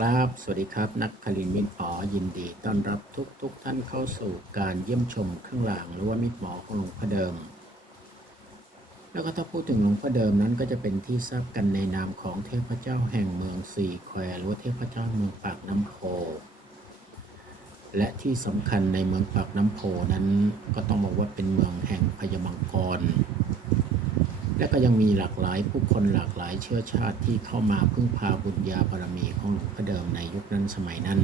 ครับ สวัสดีครับ นักคลินมิตรหมอยินดี ต้อนรับทุกทุกท่านเข้าสู่การเยี่ยมชมเครื่องรางหรือว่ามิตรหมอของหลวงพ่อเดิม แล้วก็ถ้าพูดถึงหลวงพ่อเดิมนั้นก็จะเป็นที่ทราบกันในนามของเทพเจ้าแห่งเมืองสี่แควหรือว่าเทพเจ้าเมืองปากน้ำโพ และที่สำคัญในเมืองปากน้ำโพนั้นก็ต้องบอกว่าเป็นเมืองแห่งพญามังกร และก็ยังมีหลากหลายผู้คนหลากหลายเชื้อชาติที่เข้ามาพึ่งพาบุญญาบารมีของหลวงพ่อเดิมในยุคนั้นสมัยนั้น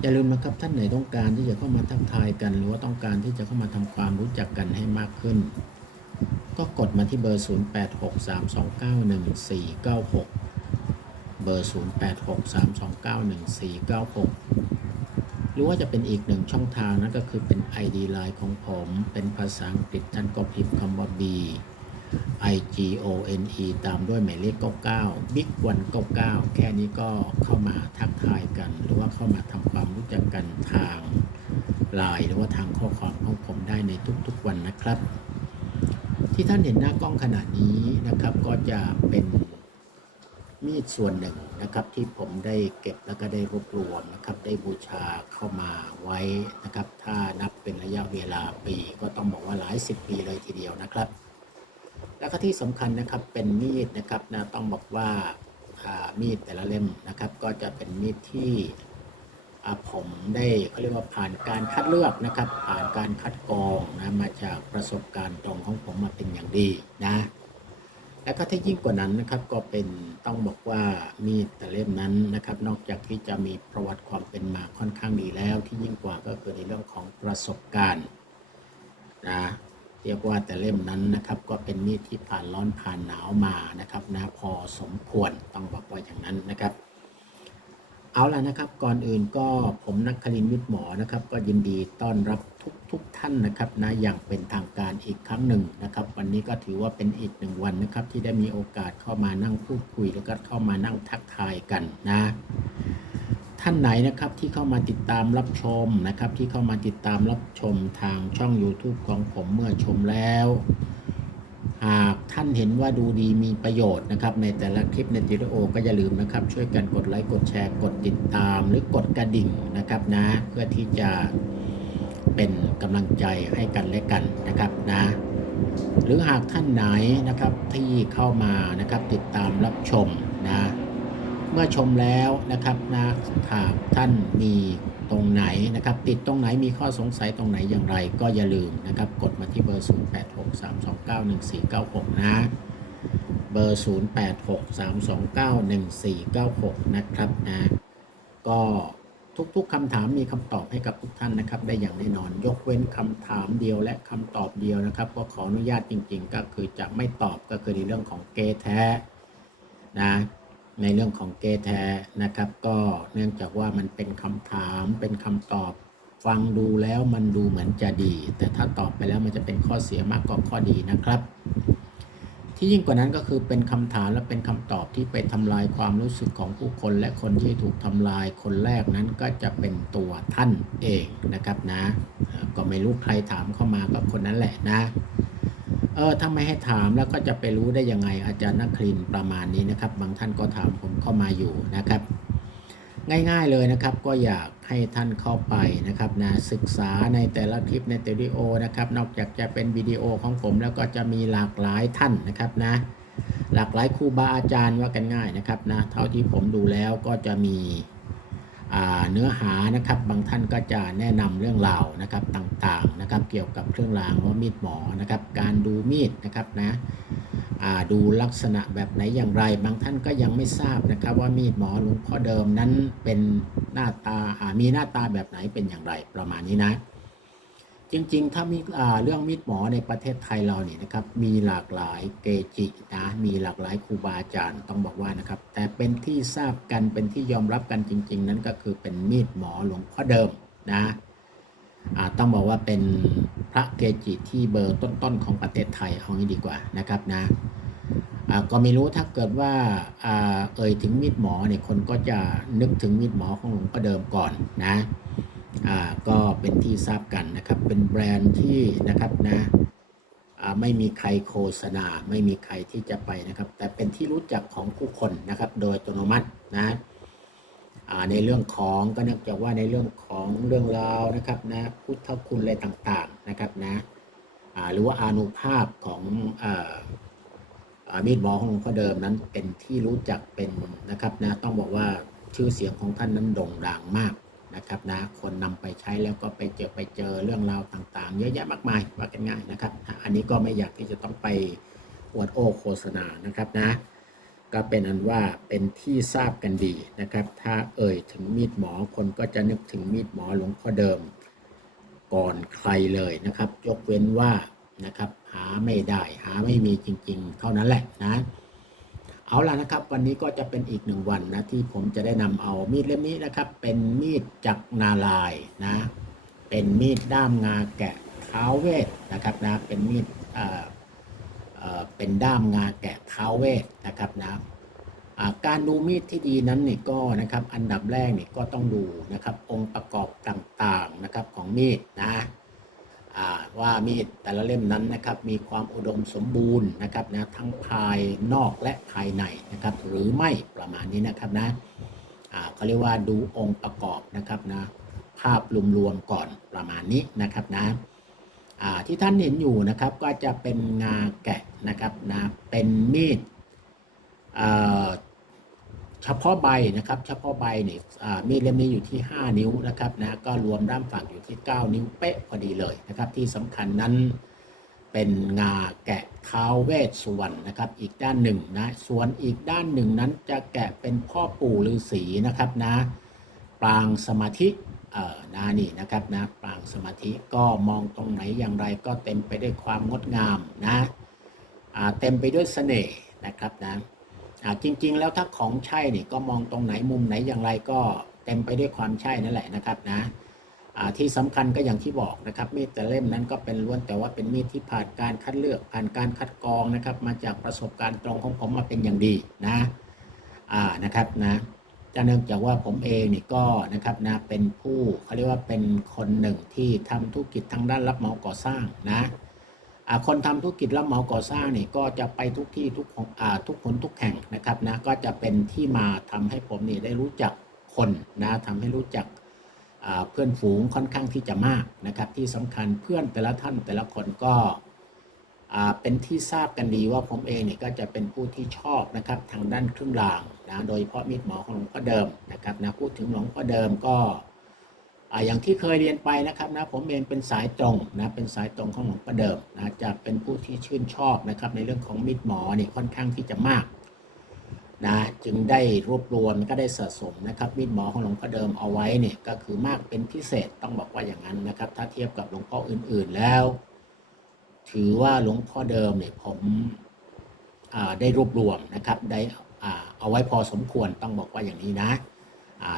อย่าลืมนะครับท่านไหนต้องการที่จะเข้ามาทักทายกัน หรือว่าต้องการที่จะเข้ามาทำความรู้จักกันให้มากขึ้น ก็กดมาที่เบอร์ 0863291496 เบอร์ 0863291496 หรือว่าจะเป็นอีกหนึ่งช่องทางนั่นก็คือเป็น ID Line ของผม เป็นภาษาอังกฤษท่านก็พิมพ์คำว่า B I G O N E ตามด้วยหมายเลข 99 Big 199 แค่นี้ก็เข้ามาทักทายกัน หรือว่าเข้ามาทำความรู้จักกันทางไลน์หรือว่าทางข้อความของผมได้ในทุกๆวันนะครับ ที่ท่านเห็นหน้ากล้องขณะนี้นะครับก็จะเป็นมีดส่วนหนึ่งนะครับที่ผมได้เก็บแล้วก็ได้รวบรวมนะครับได้บูชาเข้ามาไว้นะครับ ถ้านับเป็นระยะเวลาปีก็ต้องบอกว่าหลายสิบปีเลยทีเดียวนะครับ แล้วก็ที่สำคัญนะครับเป็นมีดนะครับนะต้องบอกว่าามีดแต่ละเล่มนะครับ ก็จะเป็นมีดที่ผมได้เขาเรียกว่าผ่านการคัดเลือกนะครับ ผ่านการคัดกรองนะมาจากประสบการณ์ตรงของผมมาเป็นอย่างดีนะแล้วก็ที่ยิ่งกว่านั้นนะครับก็เป็นต้องบอกว่ามีดแต่เล่มนั้นนะครับ นอกจากที่จะมีประวัติความเป็นมาค่อนข้างดีแล้ว ที่ยิ่งกว่าก็คือในเรื่องของประสบการณ์นะ เรียกว่าแต่เล่มนั้นนะครับก็เป็นมีดที่ผ่านร้อนผ่านหนาวมานะครับนะพอสมควรต้องบอกว่าอย่างนั้นนะครับ เอาล่ะนะครับ ก่อนอื่นก็ผมนักคลินวิทย์หมอนะครับ ก็ยินดีต้อนรับทุกทุกท่านนะครับนะอย่างเป็นทางการอีกครั้งหนึ่งนะครับ วันนี้ก็ถือว่าเป็นอีกหนึ่งวันนะครับ ที่ได้มีโอกาสเข้ามานั่งพูดคุยแล้วก็เข้ามานั่งทักทายกันนะ ท่านไหนนะครับที่เข้ามาติดตามรับชมนะครับ ที่เข้ามาติดตามรับชมทางช่อง YouTube ของผมเมื่อชมแล้ว หากท่านเห็นว่าดูดีมีประโยชน์นะครับ ในแต่ละคลิปในวิดีโอก็อย่าลืมนะครับ ช่วยกันกดไลค์กดแชร์กดติดตาม หรือกดกระดิ่งนะครับนะเพื่อที่จะเป็นกำลังใจให้กันและกันนะครับนะหรือหากท่านไหนนะครับที่เข้ามานะครับติดตามรับชมนะ เมื่อชมแล้วนะครับนะหากท่านมีตรงไหนนะครับติดตรงไหนมีข้อสงสัยตรงไหนอย่างไร ก็อย่าลืมนะครับกดมาที่เบอร์ 0863291496 นะเบอร์ 0863291496 นะครับนะก็ทุกๆคำถามมีคำตอบให้กับทุกท่านนะครับ ได้อย่างแน่นอน ยกเว้นคำถามเดียวและคำตอบเดียวนะครับ ก็ขออนุญาตจริง ๆ ก็คือจะไม่ตอบก็คือในเรื่องของเกแท้นะ ในเรื่องของเกแท้นะครับ ก็เนื่องจากว่ามันเป็นคำถามเป็นคำตอบ ฟังดูแล้วมันดูเหมือนจะดี แต่ถ้าตอบไปแล้วมันจะเป็นข้อเสียมากกว่าข้อดีนะครับ ที่ยิ่งกว่านั้นก็คือเป็นคำถามและเป็นคำตอบที่ไปทำลายความรู้สึกของผู้คนและคนที่ถูกทำลายคนแรกนั้นก็จะเป็นตัวท่านเองนะครับนะ ก็ไม่รู้ใครถามเข้ามาก็คนนั้นแหละนะ เออถ้าไม่ให้ถามแล้วก็จะไปรู้ได้ยังไงอาจารย์นักคลินประมาณนี้นะครับ บางท่านก็ถามผมเข้ามาอยู่นะครับ ง่ายๆเลยนะครับ ก็อยากให้ท่านเข้าไปนะครับนะศึกษาในแต่ละคลิปในแต่ละวิดีโอนะครับ นอกจากจะเป็นวิดีโอของผมแล้วก็จะมีหลากหลายท่านนะครับนะ หลากหลายครูบาอาจารย์ว่ากันง่ายนะครับนะเท่าที่ผมดูแล้วก็จะมี เนื้อหานะครับบางท่านก็จะแนะนำเรื่องราวนะครับต่างๆนะครับเกี่ยวกับเครื่องรางว่ามีดหมอนะครับการดูมีดนะครับนะดูลักษณะแบบไหนอย่างไร บางท่านก็ยังไม่ทราบนะครับว่ามีดหมอหลวงพ่อเดิมนั้นเป็นหน้าตาามีหน้าตาแบบไหนเป็นอย่างไรประมาณนี้นะ จริงๆ ถ้ามีเรื่องมีดหมอในประเทศไทยเราเนี่ยนะครับ มีหลากหลายเกจินะ มีหลากหลายครูบาอาจารย์ต้องบอกว่านะครับ แต่เป็นที่ทราบกันเป็นที่ยอมรับกันจริง ๆ นั้นก็คือเป็นมีดหมอหลวงพ่อเดิมนะต้องบอกว่าเป็นพระเกจิที่เบอร์ต้นๆของประเทศไทยเอางี้ดีกว่านะครับนะก็ไม่รู้ถ้าเกิดว่าเอ่ยถึงมีดหมอเนี่ยคนก็จะนึกถึงมีดหมอของหลวงพ่อเดิมก่อนนะ ก็เป็นที่ทราบกันนะครับ เป็นแบรนด์ที่นะครับนะไม่มีใครโฆษณา ไม่มีใครที่จะไปนะครับ แต่เป็นที่รู้จักของผู้คนนะครับ โดยอัตโนมัตินะในเรื่องของก็เนื่องจากว่าในเรื่องของเรื่องราวนะครับนะพุทธคุณอะไรต่างๆนะครับนะหรือว่าอานุภาพของอมีดหมอของหลวงพ่อเดิมนั้นเป็นที่รู้จักเป็นนะครับนะต้องบอกว่าชื่อเสียงของท่านนั้นโด่งดังมาก นะครับนะคนนำไปใช้แล้วก็ไปเจอไปเจอเรื่องราวต่างๆ เยอะแยะมากมายว่ากันง่ายนะครับ อันนี้ก็ไม่อยากที่จะต้องไปอวดโอ้โฆษณานะครับนะ ก็เป็นอันว่าเป็นที่ทราบกันดีนะครับ ถ้าเอ่ยถึงมีดหมอคนก็จะนึกถึงมีดหมอหลวงพ่อเดิม ก่อนใครเลยนะครับ ยกเว้นว่านะครับหาไม่ได้หาไม่มีจริง ๆ เท่านั้นแหละนะ เอาล่ะนะครับ วันนี้ก็จะเป็นอีกหนึ่งวันนะที่ผมจะได้นำเอามีดเล่มนี้นะครับ เป็นมีดจักรนาลายนะ เป็นมีดด้ามงาแกะเท้าเวทนะครับนะเป็นมีดเอ่อเอ่อเป็นด้ามงาแกะท้าเวทนะครับนะการดูมีดที่ดีนั้นนี่ก็นะครับอันดับแรกนี่ก็ต้องดูนะครับองค์ประกอบต่างๆนะครับของมีดนะ ว่ามีดแต่ละเล่มนั้นนะครับมีความอุดมสมบูรณ์นะครับนะทั้งภายนอกและภายในนะครับหรือไม่ประมาณนี้นะครับนะเขาเรียกว่าดูองค์ประกอบนะครับนะภาพรวมๆก่อนประมาณนี้นะครับนะที่ท่านเห็นอยู่นะครับก็จะเป็นงาแกะนะครับนะเป็นมีด เฉพาะใบนะครับ เฉพาะใบเนี่ยมีดเล่มนี้อยู่ที่ 5 นิ้วนะครับนะก็รวมด้ามฝักอยู่ที่ 9 นิ้วเป๊ะพอดีเลยนะครับ ที่สำคัญนั้นเป็นงาแกะเท้าเวสสุวรรณนะครับ อีกด้านหนึ่งนะส่วนอีกด้านหนึ่งนั้นจะแกะเป็นพ่อปู่ฤาษีนะครับนะปรางสมาธิเอ่อนานี่นะครับนะปรางสมาธิก็มองตรงไหนอย่างไรก็เต็มไปด้วยความงดงามนะอ่าเต็มไปด้วยเสน่ห์นะครับนะ จริง ๆ แล้วถ้าของใช่เนี่ยก็มองตรงไหนมุมไหนอย่างไรก็เต็มไปด้วยความใช่นั่นแหละนะครับนะที่สำคัญก็อย่างที่บอกนะครับมีดแต่เล่มนั้นก็เป็นล้วนแต่ว่าเป็นมีดที่ผ่านการคัดเลือกผ่านการคัดกรองนะครับ มาจากประสบการณ์ตรงของผมมาเป็นอย่างดีนะอ่านะครับนะจะเนื่องจากว่าผมเองนี่ก็นะครับนะเป็นผู้เขาเรียกว่าเป็นคนหนึ่งที่ทำธุรกิจทางด้านรับเหมาก่อสร้างนะ คนทำธุรกิจรับเหมาก่อสร้างนี่ก็จะไปทุกที่ทุกของทุกคนทุกแห่งนะครับนะก็จะเป็นที่มาทำให้ผมนี่ได้รู้จักคนนะทำให้รู้จักเพื่อนฝูงค่อนข้างที่จะมากนะครับ ที่สำคัญเพื่อนแต่ละท่านแต่ละคนก็เป็นที่ทราบกันดีว่าผมเองเนี่ยก็จะเป็นผู้ที่ชอบนะครับทางด้านเครื่องรางนะโดยเฉพาะมีดหมอของหลวงพ่อเดิมนะครับนะพูดถึงหลวงพ่อเดิมก็ ออย่างที่เคยเรียนไปนะครับนะผมเองเป็นสายตรงนะเป็นสายตรงของหลวงพ่อเดิมนะจะเป็นผู้ที่ชื่นชอบนะครับในเรื่องของมีดหมอเนี่ยค่อนข้างที่จะมากนะจึงได้รวบรวมก็ได้สะสมนะครับมีดหมอของหลวงพ่อเดิมเอาไว้เนี่ยก็คือมากเป็นพิเศษต้องบอกว่าอย่างนั้นนะครับ ถ้าเทียบกับหลวงพ่ออื่นๆแล้ว ถือว่าหลวงพ่อเดิมเนี่ยผมอ่าได้รวบรวมนะครับได้อ่าเอาไว้พอสมควรต้องบอกว่าอย่างนี้นะ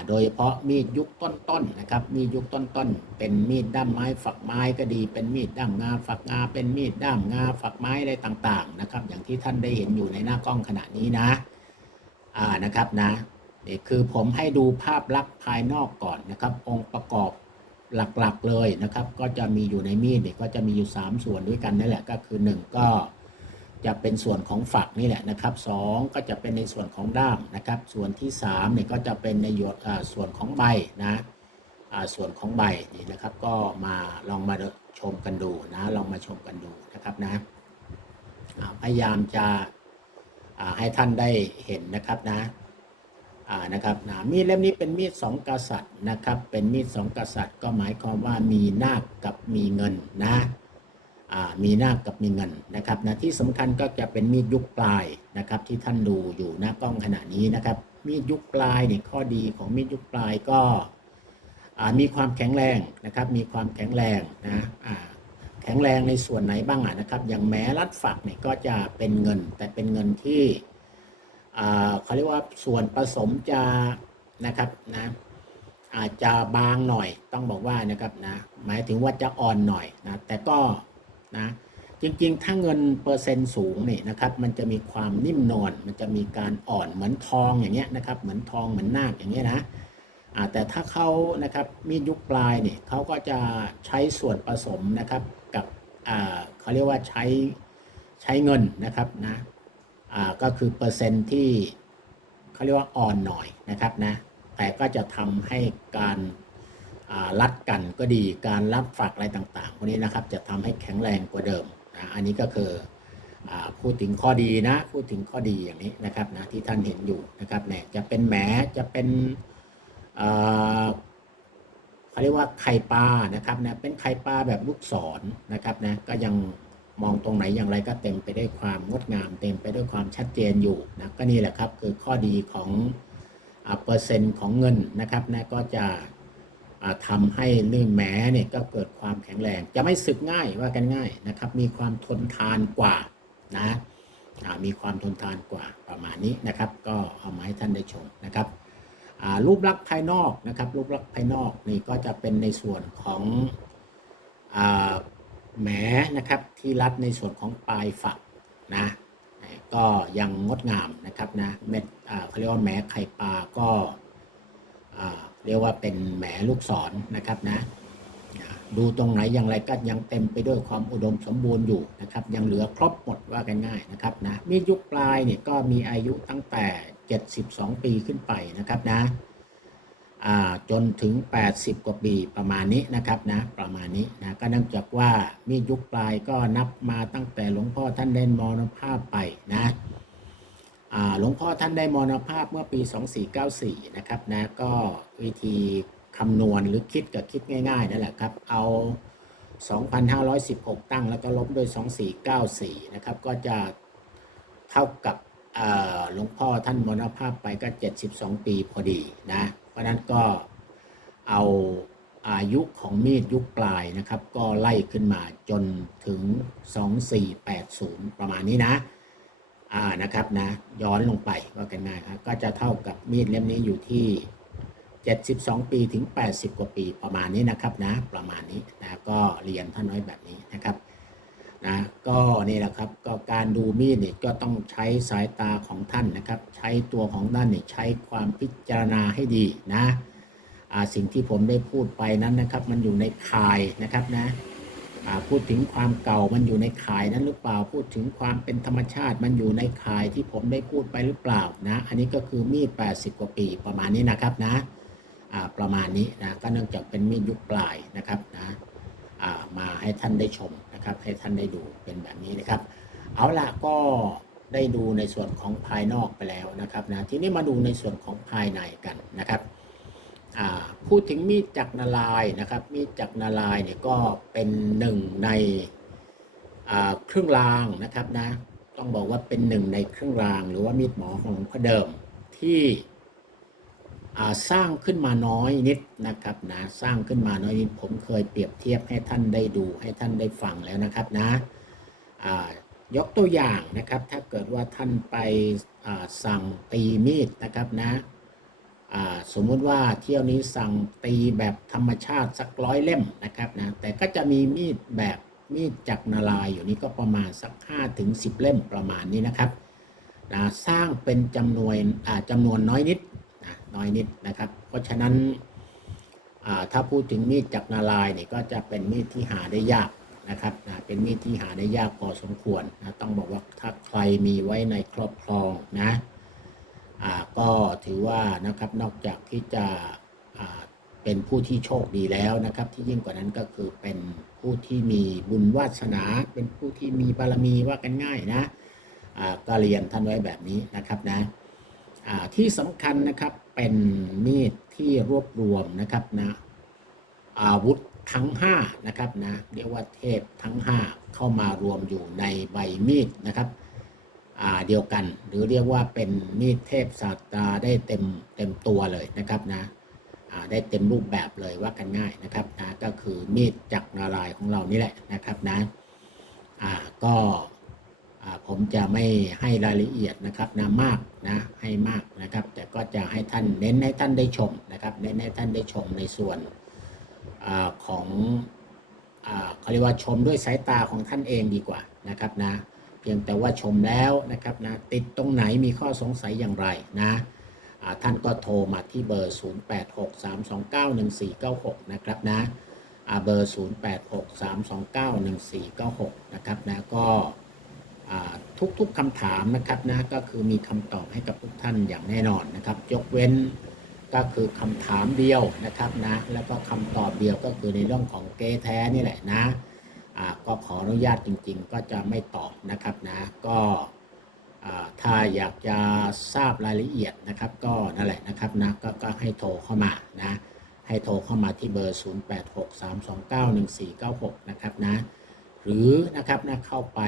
โดยเฉพาะมีดยุคต้นๆนะครับ มีดยุคต้นๆเป็นมีดด้ามไม้ฝักไม้ก็ดี เป็นมีดด้ามงาฝักงา เป็นมีดด้ามงาฝักไม้อะไรต่างๆนะครับ อย่างที่ท่านได้เห็นอยู่ในหน้ากล้องขณะนี้นะอ่านะครับนะนี่คือผมให้ดูภาพลักษณ์ภายนอกก่อนนะครับ องค์ประกอบหลักๆเลยนะครับ ก็จะมีอยู่ในมีดเนี่ยก็จะมีอยู่ 3 ส่วนด้วยกันนั่นแหละก็คือ 1 ก็ จะเป็นส่วนของฝักนี่แหละนะครับสองก็จะเป็นในส่วนของด้ามนะครับ ส่วนที่3เนี่ยก็จะเป็นในหยดส่วนของใบนะส่วนของใบนี่นะครับ ก็มาลองมาชมกันดูนะลองมาชมกันดูนะครับนะพยายามจะให้ท่านได้เห็นนะครับนะนะครับนะมีดเล่มนี้เป็นมีดสองกษัตริย์นะครับ เป็นมีดสองกษัตริย์ ก็หมายความว่ามีนาคกับมีเงินนะ มีนาคกับมีเงินนะครับนะที่สำคัญก็จะเป็นมีดยุคปลายนะครับที่ท่านดูอยู่หน้ากล้องขณะนี้นะครับ มีดยุคปลายเนี่ยข้อดีของมีดยุคปลายก็มีความแข็งแรงนะครับมีความแข็งแรงนะแข็งแรงในส่วนไหนบ้างอะนะครับ อย่างแม้รัดฝักเนี่ยก็จะเป็นเงิน แต่เป็นเงินที่เขาเรียกว่าส่วนผสมจะนะครับนะอาจจะบางหน่อยต้องบอกว่านะครับนะหมายถึงว่าจะอ่อนหน่อยนะแต่ก็ นะจริงๆ ถ้าเงินเปอร์เซ็นต์สูงเนี่ยนะครับ มันจะมีความนิ่มนวลมันจะมีการอ่อนเหมือนทองอย่างเงี้ยนะครับ เหมือนทองเหมือนนาคอย่างเงี้ยนะแต่ถ้าเขานะครับมีดยุคปลายเนี่ยเขาก็จะใช้ส่วนผสมนะครับกับเขาเรียกว่าใช้ใช้เงินนะครับนะก็คือเปอร์เซ็นต์ที่เขาเรียกว่าอ่อนหน่อยนะครับนะแต่ก็จะทำให้การ รัดกันก็ดีการรับฝักอะไรต่างๆพวกนี้นะครับจะทำให้แข็งแรงกว่าเดิมนะอันนี้ก็คืออพูดถึงข้อดีนะพูดถึงข้อดีอย่างนี้นะครับนะที่ท่านเห็นอยู่นะครับเนี่ยจะเป็นแหมจะเป็นเขาเรียกว่าไข่ปลานะครับนะเป็นไข่ปลาแบบลูกศรนะครับนะก็ยังมองตรงไหนอย่างไรก็เต็มไปด้วยความงดงาม เต็มไปด้วยความชัดเจนอยู่นะก็นี่แหละครับคือข้อดีของอเปอร์เซ็นต์ของเงินนะครับนะก็จะ อ่าทำให้ลื่แหมเนี่ยก็เกิดความแข็งแรง จะไม่สึกง่ายว่ากันง่ายนะครับ มีความทนทานกว่านะมีความทนทานกว่าประมาณนี้นะครับ ก็เอามาให้ท่านได้ชมนะครับรูปลักษณ์ภายนอกนะครับ รูปลักษณ์ภายนอกนี่ก็จะเป็นในส่วนของอแหมนะครับที่รัดในส่วนของปลายฝักนะก็ยังงดงามนะครับนะเม็ดเขาเรียกว่าแหมไข่ปลาก็า เรียกว่าเป็นแหมลูกศรนะครับนะดูตรงไหนอย่างไรก็ยังเต็มไปด้วยความอุดมสมบูรณ์อยู่นะครับ ยังเหลือครบหมดว่ากันง่ายนะครับนะมียุคปลายเนี่ยก็มีอายุตั้งแต่ 72 ปีขึ้นไปนะครับนะจนถึง 80 กว่าปีประมาณนี้นะครับนะประมาณนี้นะก็เนื่องจากว่ามียุคปลายก็นับมาตั้งแต่หลวงพ่อท่านได้มรณภาพไปนะหลวงพ่อท่านได้มรณภาพเมื่อปี 2494 นะครับนะก็ วิธีคำนวณหรือคิดกับคิดง่ายๆนั่นแหละครับ เอา 2,516 ตั้งแล้วก็ลบด้วย 2494 นะครับ ก็จะเท่ากับหลวงพ่อท่านมรณภาพไปก็ 72 ปีพอดีนะ เพราะฉะนั้นก็เอาอายุของมีดยุคปลายนะครับ ก็ไล่ขึ้นมาจนถึง 2480 ประมาณนี้นะอ่านะครับนะ ย้อนลงไปว่ากันง่ายครับก็จะเท่ากับมีดเล่มนี้อยู่ที่ 72 ปีถึง 80 กว่าปีประมาณนี้นะครับนะประมาณนี้นะก็เรียนท่านน้อยแบบนี้นะครับนะก็นี่แหละครับก็การดูมีดเนี่ยก็ต้องใช้สายตาของท่านนะครับ ใช้ตัวของท่านเนี่ยใช้ความพิจารณาให้ดีนะสิ่งที่ผมได้พูดไปนั้นนะครับ มันอยู่ในข่ายนะครับนะพูดถึงความเก่ามันอยู่ในข่ายนั้นหรือเปล่าพูดถึงความเป็นธรรมชาติมันอยู่ในข่ายที่ผมได้พูดไปหรือเปล่านะ อันนี้ก็คือมีด 80 กว่าปีประมาณนี้นะครับนะ ประมาณนี้นะก็เนื่องจากเป็นมีดยุคปลายนะครับนะมาให้ท่านได้ชมนะครับ ให้ท่านได้ดูเป็นแบบนี้นะครับ เอาละก็ได้ดูในส่วนของภายนอกไปแล้วนะครับนะทีนี้มาดูในส่วนของภายในกันนะครับพูดถึงมีดจักรนารายนะครับ มีดจักรนารายเนี่ยก็เป็นหนึ่งในเครื่องรางนะครับนะต้องบอกว่าเป็นหนึ่งในเครื่องราง หรือว่ามีดหมอของหลวงพ่อเดิมที่ สร้างขึ้นมาน้อยนิดนะครับนะสร้างขึ้นมาน้อยนิดผมเคยเปรียบเทียบให้ท่านได้ดูให้ท่านได้ฟังแล้วนะครับนะยกตัวอย่างนะครับถ้าเกิดว่าท่านไปสั่งตีมีดนะครับนะสมมุติว่าเที่ยวนี้สั่งตีแบบธรรมชาติสักร้อยเล่มนะครับนะแต่ก็จะมีมีดแบบมีดจักรนาลายอยู่นี่ก็ประมาณสัก5ถึง10 เล่มประมาณนี้นะครับนะสร้างเป็นจำนวนจำนวนน้อยนิด น้อยนิดนะครับ เพราะฉะนั้นถ้าพูดถึงมีดจักนาลายเนี่ยก็จะเป็นมีดที่หาได้ยากนะครับนะเป็นมีดที่หาได้ยากพอสมควรนะต้องบอกว่าถ้าใครมีไว้ในครอบครองนะก็ถือว่านะครับนอกจากที่จะเป็นผู้ที่โชคดีแล้วนะครับ ที่ยิ่งกว่านั้นก็คือเป็นผู้ที่มีบุญวาสนา เป็นผู้ที่มีบารมีว่ากันง่ายนะก็เรียนท่านไว้แบบนี้นะครับนะที่สำคัญนะครับ เป็นมีดที่รวบรวมนะครับนะอาวุธทั้ง5นะครับนะเรียกว่าเทพทั้ง 5 เข้ามารวมอยู่ในใบมีดนะครับอ่าเดียวกัน หรือเรียกว่าเป็นมีดเทพศาสตราได้เต็มเต็มตัวเลยนะครับนะได้เต็มรูปแบบเลยว่ากันง่ายนะครับนะก็คือมีดจักรนารายของเรานี่แหละนะครับนะอ่าก็ ผมจะไม่ให้รายละเอียดนะครับนะมากนะให้มากนะครับ แต่ก็จะให้ท่านเน้นให้ท่านได้ชมนะครับ เน้นให้ท่านได้ชมในส่วนอของเขาเรียกว่าชมด้วยสายตาของท่านเองดีกว่านะครับนะเพียงแต่ว่าชมแล้วนะครับนะติดตรงไหนมีข้อสงสัยอย่างไรนะท่านก็โทรมาที่เบอร์ 0863291496 นะครับนะอ่าเบอร์ 0863291496 นะครับนะก็ ทุกๆคำถามนะครับนะก็คือมีคำตอบให้กับทุกท่านอย่างแน่นอนนะครับ ยกเว้นก็คือคำถามเดียวนะครับนะแล้วก็คำตอบเดียวก็คือในเรื่องของเกแท้นี่แหละนะก็ขออนุญาตจริง ๆ ก็จะไม่ตอบนะครับนะก็ถ้าอยากจะทราบรายละเอียดนะครับ ก็นั่นแหละนะครับนะกก็ให้โทรเข้ามานะให้โทรเข้ามาที่เบอร์ 0863291496 นะครับนะ หรือนะครับนะเข้าไป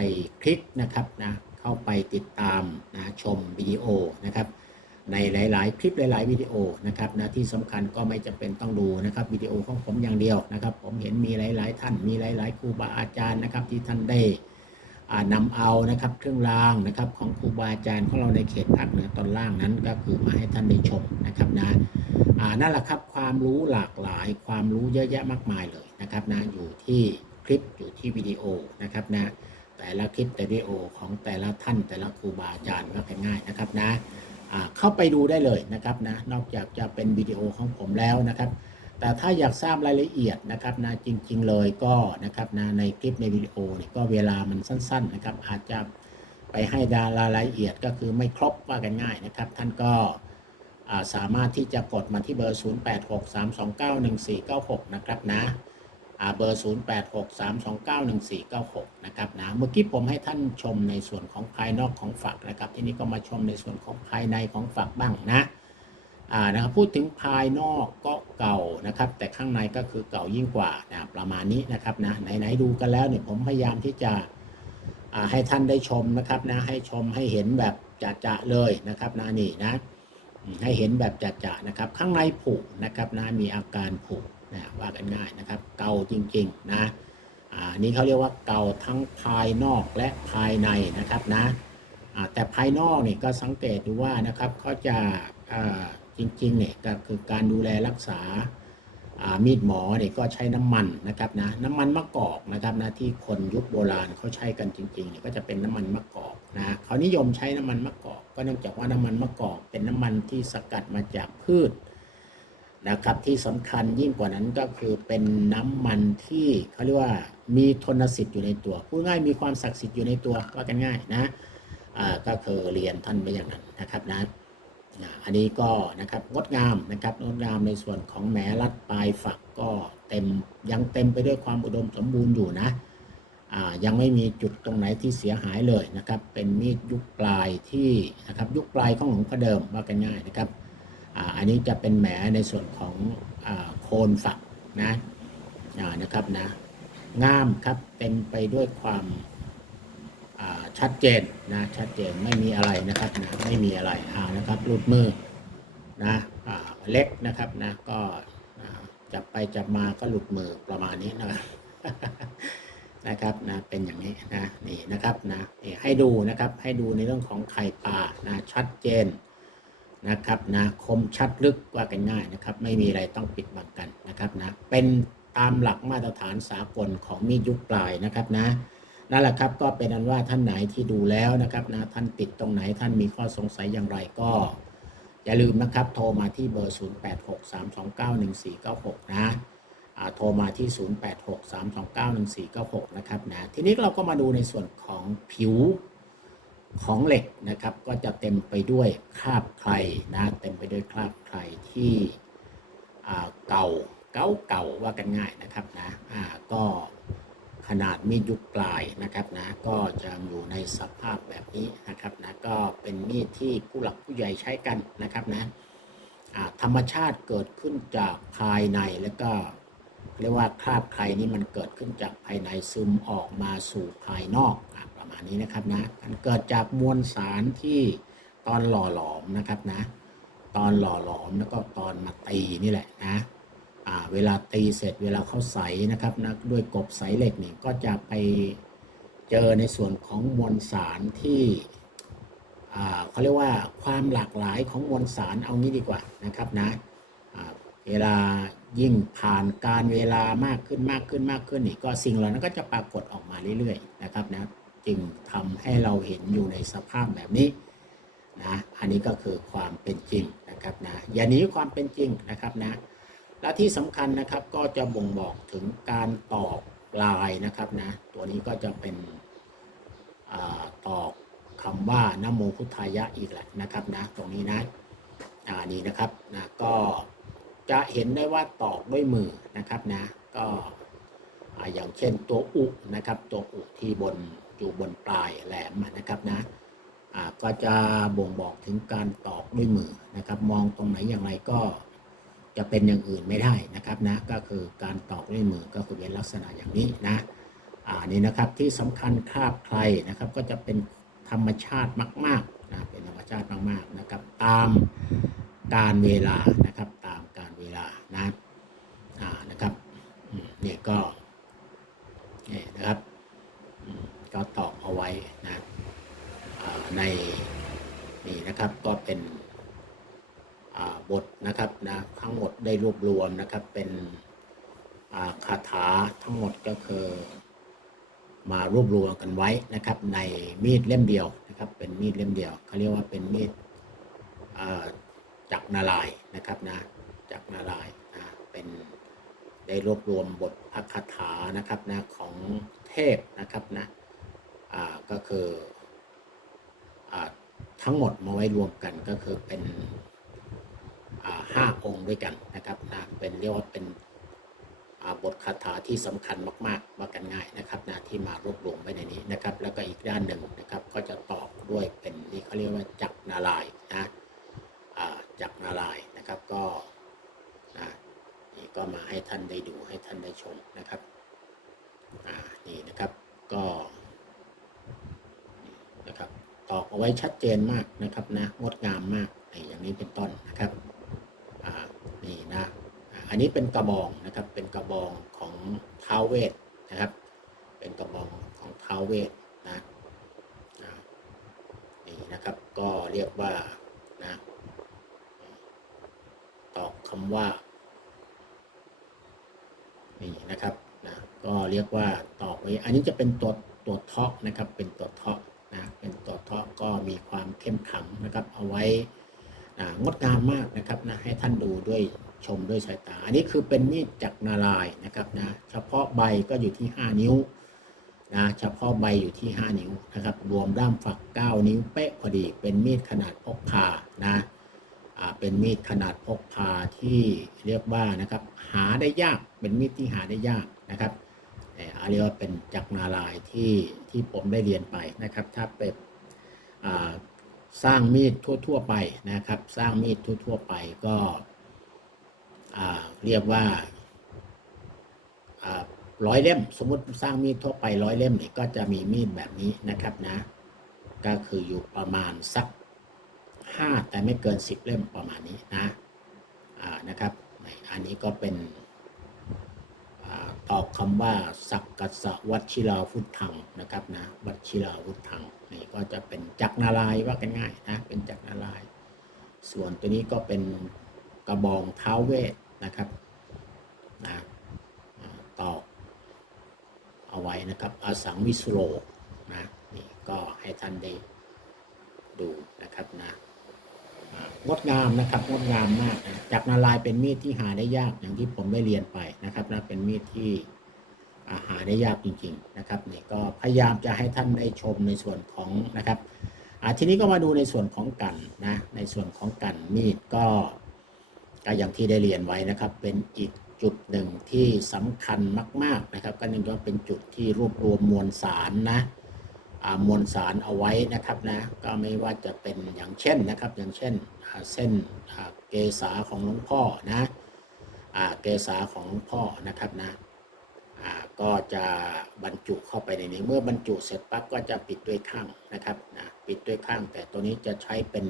คลิกนะครับนะเข้าไปติดตามนะชมวิดีโอนะครับในหลาย ๆ คลิปหลาย ๆ วิดีโอนะครับนะที่สำคัญก็ไม่จำเป็นต้องดูนะครับวิดีโอของผมอย่างเดียวนะครับ ผมเห็นมีหลาย ๆ ท่านมีหลาย ๆ ครูบาอาจารย์นะครับที่ท่านได้อ่านำเอานะครับเครื่องรางนะครับของครูบาอาจารย์ของเราในเขตภาคเหนือตอนล่างนั้นก็คือมาให้ท่านได้ชมนะครับนะนั่นแหละครับความรู้หลากหลายความรู้เยอะแยะมากมายเลยนะครับนะอยู่ที่ ลิปอยู่ที่วิดีโอนะครับนะแต่ละคลิปแต่วิดีโอของแต่ละท่านแต่ละครูบาอาจารย์ก็ง่ายนะครับนะเข้าไปดูได้เลยนะครับนะนอกจากจะเป็นวิดีโอของผมแล้วนะครับ แต่ถ้าอยากทราบรายละเอียดนะครับนะจริง ๆ เลยก็นะครับนะในคลิปในวิดีโอนี่ก็เวลามันสั้น ๆ นะครับ อาจจะไปให้ดารายละเอียดก็คือไม่ครบว่ากันง่ายนะครับ ท่านก็สามารถที่จะกดมาที่เบอร์ 0863291496 นะครับนะ เบอร์ 0863291496 นะครับนะเมื่อกี้ผมให้ท่านชมในส่วนของภายนอกของฝักนะครับ ทีนี้ก็มาชมในส่วนของภายในของฝักบ้างนะอ่านะครับพูดถึงภายนอกก็เก่านะครับ แต่ข้างในก็คือเก่ายิ่งกว่านะประมาณนี้นะครับนะไหนๆดูกันแล้วเนี่ยผมพยายามที่จะอ่าให้ท่านได้ชมนะครับนะให้ชมให้เห็นแบบจะๆเลยนะครับนะนี่นะให้เห็นแบบจะๆนะครับ ข้างในผุนะครับนะมีอาการผุ นะว่ากันง่ายนะครับเก่าจริงๆนะอ่านี่เขาเรียกว่าเก่าทั้งภายนอกและภายในนะครับนะอ่าแต่ภายนอกนี่ก็สังเกตดูว่านะครับเขาจะอ่าจริงๆเนี่ยก็คือการดูแลรักษาอ่ามีดหมอเนี่ยก็ใช้น้ำมันนะครับนะน้ำมันมะกอกนะครับนะที่คนยุคโบราณเขาใช้กันจริงๆเนี่ยก็จะเป็นน้ำมันมะกอกนะเขานิยมใช้น้ำมันมะกอก ก็เนื่องจากว่าน้ำมันมะกอก เป็นน้ำมันที่สกัดมาจากพืช นะครับที่สำคัญยิ่งกว่านั้นก็คือเป็นน้ำมันที่เขาเรียกว่ามีทนสิทธิ์อยู่ในตัวพูดง่ายมีความศักดิ์สิทธิ์อยู่ในตัวว่ากันง่ายนะอ่าก็คือเรียนท่านไปอย่างนั้นนะครับนะอันนี้ก็นะครับงดงามนะครับงดงามในส่วนของแหมรัดปลายฝักก็เต็มยังเต็มไปด้วยความอุดมสมบูรณ์อยู่นะยังไม่มีจุดตรงไหนที่เสียหายเลยนะครับ เป็นมีดยุคปลายที่นะครับยุคปลายของหลวงพ่อเดิมว่ากันง่ายนะครับ อันนี้จะเป็นแหมในส่วนของอโคนฝักนะนะครับนะงามครับเต็มไปด้วยความาชัดเจนนะชัดเจนไม่มีอะไรนะครับนะไม่มีอะไรอ่านะครับหลุดมือนะอ่าเล็กนะครับนะก็จับไปจับมาก็หลุดมือประมาณนี้นะครับนะครับนะเป็นอย่างนี้นะนี่นะครับนะให้ดูนะครับให้ดูในเรื่องของไข่ปลานะชัดเจน นะครับนะคมชัดลึกว่ากันง่ายนะครับ ไม่มีอะไรต้องปิดบังกันนะครับนะเป็นตามหลักมาตรฐานสากลของมีดยุคปลายนะครับนะนั่นแหละครับก็เป็นอันว่าท่านไหนที่ดูแล้วนะครับนะท่านติดตรงไหนท่านมีข้อสงสัยอย่างไรก็ อย่าลืมนะครับ โทรมาที่เบอร์ 0863291496 นะอ่าโทรมาที่ 0863291496 นะครับนะทีนี้เราก็มาดูในส่วนของผิว ของเหล็กนะครับก็จะเต็มไปด้วยคราบใครนะเต็มไปด้วยคราบใครที่เก่าเก่าเก่าว่ากันง่ายนะครับนะอ่าก็ขนาดมีดยุคปลายนะครับนะก็จะอยู่ในสภาพแบบนี้นะครับนะก็เป็นมีดที่ผู้หลักผู้ใหญ่ใช้กันนะครับนะอ่าธรรมชาติเกิดขึ้นจากภายในแล้วก็เรียกว่าคราบใครนี่มันเกิดขึ้นจากภายในซึมออกมาสู่ภายนอก อะประมาณนี้นะครับนะมันเกิดจากมวลสารที่ตอนหล่อหลอมนะครับนะ ตอนหล่อหลอมแล้วก็ตอนมาตีนี่แหละนะอ่าเวลาตีเสร็จเวลาเขาใสนะครับนะด้วยกบใสเหล็กนี่ก็จะไปเจอในส่วนของมวลสารที่อ่าเขาเรียกว่าความหลากหลายของมวลสารเอางี้ดีกว่านะครับนะเวลายิ่งผ่านการเวลามากขึ้นมากขึ้นมากขึ้นนี่ก็สิ่งเหล่านั้นก็จะปรากฏออกมาเรื่อยๆนะครับนะ จึงทำให้เราเห็นอยู่ในสภาพแบบนี้นะอันนี้ก็คือความเป็นจริงนะครับนะอย่าหนีความเป็นจริงนะครับนะและที่สำคัญนะครับก็จะบ่งบอกถึงการตอกลายนะครับนะตัวนี้ก็จะเป็นอตอกคำว่านโมพุทธายะอีกแหละนะครับนะตรงนี้นะอ่านี่นะครับนะก็จะเห็นได้ว่าตอกด้วยมือนะครับนะก็อย่างเช่นตัวอุนะครับตัวอุที่บน อยู่บนปลายแหลมนะครับนะก็จะบ่งบอกถึงการตอกด้วยมือนะครับ มองตรงไหนอย่างไรก็จะเป็นอย่างอื่นไม่ได้นะครับนะก็คือการตอกด้วยมือก็คือเป็นลักษณะอย่างนี้นะอ่านี่นะครับที่สำคัญคาบใครนะครับ ก็จะเป็นธรรมชาติมากๆนะเป็นธรรมชาติมากๆนะครับ ตามการเวลานะครับ ตามการเวลานะอ่านะครับเนี่ยก็เนี่ยนะครับอืมก็ตอกเอาไว้นะอ่าในนี่นะครับก็ เป็นบทนะครับนะทั้งหมดได้รวบรวมนะครับเป็นคาถาทั้งหมดก็คือ มารวบรวมกันไว้นะครับ ในมีดเล่มเดียวนะครับเป็นมีดเล่มเดียวเขาเรียกว่าเป็นมีดจักรนารายนะครับนะจักรนารายนะเป็นได้รวบรวมบทพระคาถานะครับนะของเทพนะครับนะก็คืออ ทั้งหมดมาไว้รวมกันก็คือเป็นห้าองค์ด้วยกันนะครับนะเป็นเรียกว่าเป็นบทคาถาที่สำคัญมากๆว่ากันง่ายนะครับนะที่มารวบรวมไว้ในนี้นะครับ แล้วก็อีกด้านหนึ่งนะครับ ก็จะตอบด้วยเป็นนี่เขาเรียกว่าจักรนารายณ์นะ อ่าจากนารายณ์นะครับก็อ่านี่ก็มาให้ท่านได้ดูให้ท่านได้ชมนะครับอ่านี่นะครับก็นี่นะครับตอกเอาไว้ชัดเจนมากนะครับนะงดงามมากอย่างนี้เป็นต้นนะครับนี่นะอันนี้เป็นกระบองนะครับเป็นกระบองของท้าวเวทนะครับ เป็นกระบองของท้าวเวทนะนี่นะครับก็เรียกว่านะตอกคำว่านี่นะครับนะก็เรียกว่าตอกไว้ อันนี้จะเป็นตัวตัวเทาะนะครับ เป็นตัวเทาะ คือเป็นมีดจักรนารายนะครับนะเฉพาะใบก็อยู่ที่ 5 นิ้วนะเฉพาะใบอยู่ที่ 5 นิ้วนะครับ รวมด้ามฝัก 9 นิ้วเป๊ะพอดี เป็นมีดขนาดพกพานะอ่าเป็นมีดขนาดพกพาที่เรียกว่านะครับ หาได้ยากเป็นมีดที่หาได้ยากนะครับเอ่อเรียกว่าเป็นจักรนารายที่ที่ผมได้เรียนไปนะครับ ถ้าเป็นสร้างมีดทั่ว ๆ ไปนะครับ สร้างมีดทั่ว ๆ ไปก็ เรียกว่าร้อยเล่ม สมมติสร้างมีดทั่วไปร้อยเล่มเนี่ยก็จะมีมีดแบบนี้นะครับนะ ก็คืออยู่ประมาณสักห้าแต่ไม่เกินสิบเล่มประมาณนี้นะนะครับ อันนี้ก็เป็นอตอบคำว่า สักกัสวัชิราพุทธังนะครับนะวัชิราพุทธังนี่ก็จะเป็นจักรนารายว่ากันง่ายนะเป็นจักรนาราย ส่วนตัวนี้ก็เป็น กระบองเท้าเวทนะครับนะตอกเอาไว้นะครับอสังวิสุโรนะนี่ก็ให้ท่านได้ดูนะครับนะงดงามนะครับงดงามมากนะจากนารายเป็นมีดที่หาได้ยากอย่างที่ผมได้เรียนไปนะครับนะเป็นมีดที่าหาได้ยากจริง ๆนะครับนี่ก็พยายามจะให้ท่านได้ชมในส่วนของนะครับทีนี้ก็มาดูในส่วนของกันนะในส่วนของกันมีดก็ ก็อย่างที่ได้เรียนไว้นะครับ เป็นอีกจุดหนึ่งที่สำคัญมาก ๆนะครับ ก็นึงก็เป็นจุดที่รวบรวมมวลสารนะมวลสารเอาไว้นะครับนะก็ไม่ว่าจะเป็นอย่างเช่นนะครับ อย่างเช่นเส้นเกษาของหลวงพ่อนะเกษาของหลวงพ่อนะครับนะก็จะบรรจุเข้าไปในนี้เมื่อบรรจุเสร็จปั๊บก็จะปิดด้วยข้างนะครับนะปิดด้วยข้างแต่ตัวนี้จะใช้เป็น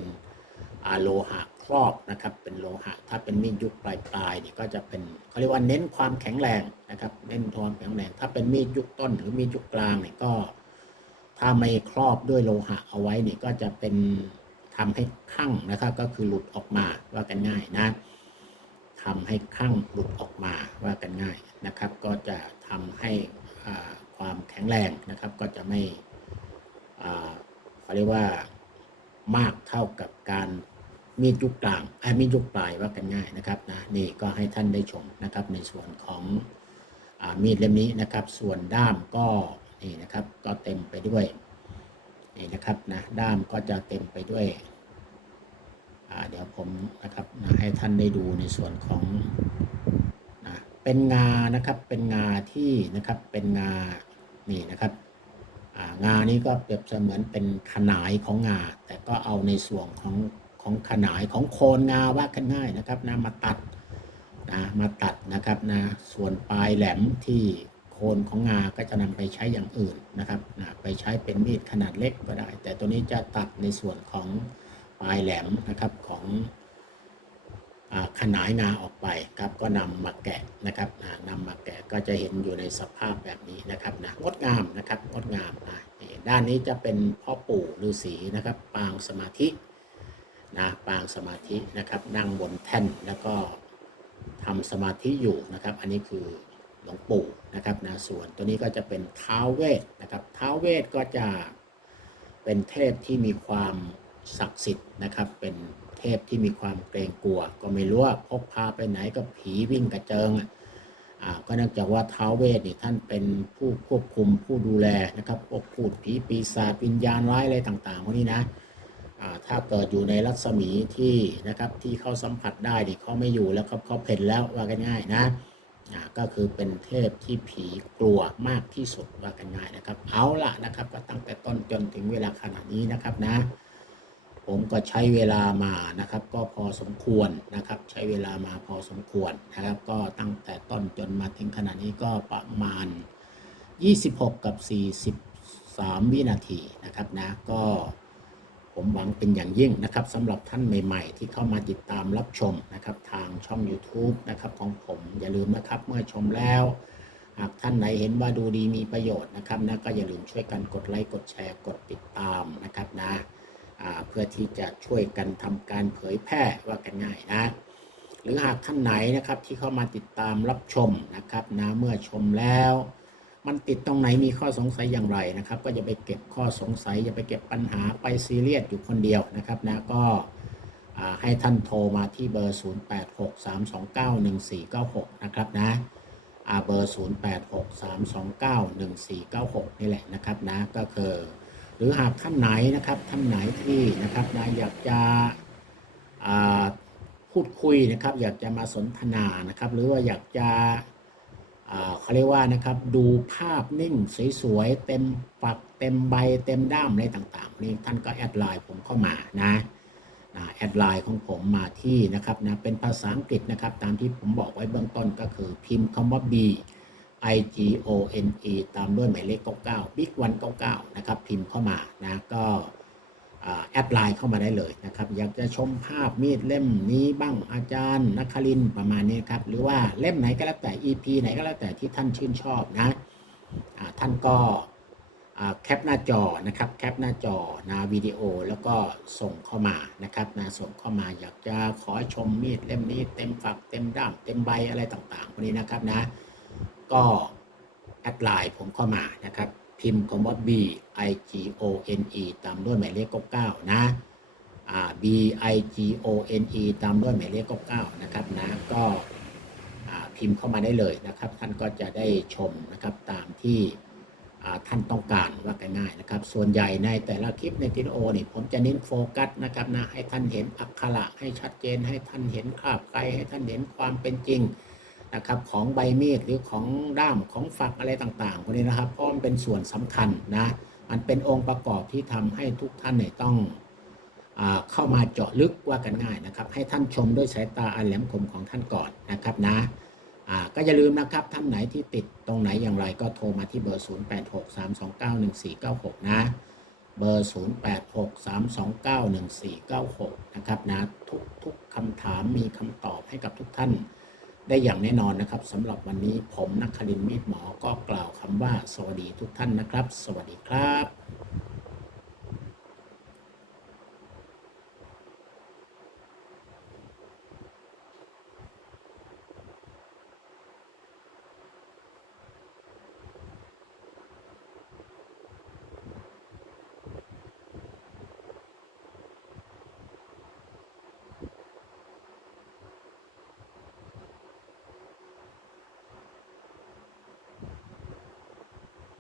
โลหะครอบนะครับเป็นโลหะถ้าเป็นมีดยุคปลายปลายนี่ก็จะเป็นเขาเรียกว่าเน้นความแข็งแรงนะครับเน้นความแข็งแรง ถ้าเป็นมีดยุคต้นหรือมีดยุคกลางเนี่ยก็ ถ้าไม่ครอบด้วยโลหะเอาไว้นี่ก็จะเป็นทำให้ข้างนะครับก็คือหลุดออกมาว่ากันง่ายนะทำให้ข้างหลุดออกมาว่ากันง่ายนะครับ ก็จะทำให้อ่าความแข็งแรงนะครับ ก็จะไม่อ่าเขาเรียกว่า มากเท่ากับการมีดยุคกลางไอ้มีดยุคปลายว่ากันง่ายนะครับนะนี่ก็ให้ท่านได้ชมนะครับ ในส่วนของอมีดเล่มนี้นะครับ ส่วนด้ามก็นี่นะครับ ก็เต็มไปด้วยนี่นะครับนะด้ามก็จะเต็มไปด้วยเดี๋ยวผมนะครับนะให้ท่านได้ดูในส่วนของนะเป็นงานะครับเป็นงาที่นะครับเป็นงานี่นะครับ งานี้ก็เปรียบเสมือนเป็นขนายของงา แต่ก็เอาในส่วนของของขนายของโคนงาว่ากันง่ายนะครับนะมาตัดนะมาตัดนะครับนะส่วนปลายแหลมที่โคนของงาก็จะนำไปใช้อย่างอื่นนะครับนะไปใช้เป็นมีดขนาดเล็กก็ได้ แต่ตัวนี้จะตัดในส่วนของปลายแหลมนะครับของ ขนายงาออกไปครับก็นำมาแกะนะครับนำมาแกะก็จะเห็นอยู่ในสภาพแบบนี้นะครับนะงดงามนะครับงดงามนะด้านนี้จะเป็นพ่อปู่ฤาษีนะครับ ปางสมาธินะปางสมาธินะครับนั่งบนแท่นแล้วก็ทำสมาธิอยู่นะครับ อันนี้คือหลวงปู่นะครับนะส่วนตัวนี้ก็จะเป็นท้าวเวทนะครับท้าวเวทก็จะเป็นเทพที่มีความศักดิ์สิทธิ์นะครับเป็น เทพที่มีความเกรงกลัว ก็ไม่รู้ว่าพกพาไปไหนก็ผีวิ่งกระเจิงอะอ่าก็เนื่องจากว่าท้าวเวสนี่ท่านเป็นผู้ควบคุมผู้ดูแลนะครับพวกพูดผีปีศาจวิญญาณร้ายอะไรต่างๆพวกนี้นะถ้าเกิดอยู่ในรัศมีที่นะครับที่เขาสัมผัสได้นี่เขาไม่อยู่แล้วเขาเขาเพ่นแล้วว่ากันง่ายนะก็คือเป็นเทพที่ผีกลัวมากที่สุดว่ากันง่ายนะครับ เอาละนะครับก็ตั้งแต่ต้นจนถึงเวลาขณะนี้นะครับนะ ผมก็ใช้เวลามานะครับ ก็พอสมควรนะครับ ใช้เวลามาพอสมควรนะครับ ก็ตั้งแต่ต้นจนมาถึงขณะนี้ก็ประมาณ 26 กับ 43 วินาทีนะครับนะก็ผมหวังเป็นอย่างยิ่งนะครับสำหรับท่านใหม่ ๆ ที่เข้ามาติดตามรับชมนะครับ ทางช่อง YouTube นะครับของผมอย่าลืมนะครับเมื่อชมแล้วหากท่านไหนเห็นว่าดูดีมีประโยชน์นะครับนะก็อย่าลืมช่วยกันกดไลค์กดแชร์กดติดตามนะครับนะ เพื่อที่จะช่วยกันทำการเผยแพร่ว่ากันง่ายนะ หรือหากท่านไหนนะครับที่เข้ามาติดตามรับชมนะครับนะเมื่อชมแล้ว มันติดตรงไหนมีข้อสงสัยอย่างไรนะครับ ก็อย่าไปเก็บข้อสงสัยอย่าไปเก็บปัญหาไปซีเรียสอยู่คนเดียวนะครับนะก็ให้ท่านโทรมาที่เบอร์ 0863291496 นะครับนะเบอร์ 0863291496 นี่แหละนะครับนะก็คือ หรือหากท่านไหนนะครับท่านไหนที่นะครับนะอยากจะพูดคุยนะครับ อยากจะมาสนทนานะครับ หรือว่าอยากจะเขาเรียกว่านะครับดูภาพนิ่งสวยๆเต็มฝักเต็มใบเต็มด้ามอะไรต่างๆนี่ท่านก็แอดไลน์ผมเข้ามานะแอดไลน์ของผมมาที่นะครับนะเป็นภาษาอังกฤษนะครับ ตามที่ผมบอกไว้เบื้องต้นก็คือพิมพ์คำว่า B I G O N E ตามด้วยหมายเลข 99 Big 199 นะครับ พิมพ์เข้ามานะ ก็แอดไลน์เข้ามาได้เลยนะครับ อยากจะชมภาพมีดเล่มนี้บ้างอาจารย์นักคลินประมาณนี้ครับ หรือว่าเล่มไหนก็แล้วแต่ EP ไหนก็แล้วแต่ที่ท่านชื่นชอบนะท่านก็แคปหน้าจอนะครับแคปหน้าจอนะวิดีโอแล้วก็ส่งเข้ามานะครับนะส่งเข้ามาอยากจะขอชมมีดเล่มนี้เต็มฝักเต็มด้ามเต็มใบอะไรต่างๆพวกนี้นะครับนะ ก็แอดไลน์ผมเข้ามานะครับ พิมพ์คำว่า B I G O N E ตามด้วยหมายเลข99นะอ่า B I G O N E ตามด้วยหมายเลข99นะครับนะก็พิมพ์เข้ามาได้เลยนะครับ ท่านก็จะได้ชมนะครับตามที่ท่านต้องการว่ากันง่ายนะครับ ส่วนใหญ่ในแต่ละคลิปในวิดีโอนี่ผมจะเน้นโฟกัสนะครับนะให้ท่านเห็นอักขระให้ชัดเจนให้ท่านเห็นคราบไกลให้ท่านเห็นความเป็นจริง นะครับของใบมีดหรือของด้ามของฝักอะไรต่างๆพวกนี้นะครับเพราะมันเป็นส่วนสำคัญนะมันเป็นองค์ประกอบที่ทำให้ทุกท่านเนี่ยต้องอเข้ามาเจาะลึกว่ากันง่ายนะครับ ให้ท่านชมด้วยสายตาอันแหลมคมของท่านก่อนนะครับนะก็อย่าลืมนะครับท่านไหนที่ติดตรงไหนอย่างไรก็โทรมาที่เบอร์ 0863291496 นะ เบอร์ 0863291496 นะครับนะทุกทุกคำถามมีคำตอบให้กับทุกท่าน ได้อย่างแน่นอนนะครับสำหรับวันนี้ผมนักคลินมีดหมอก็กล่าวคำว่า สวัสดีทุกท่านนะครับ สวัสดีครับ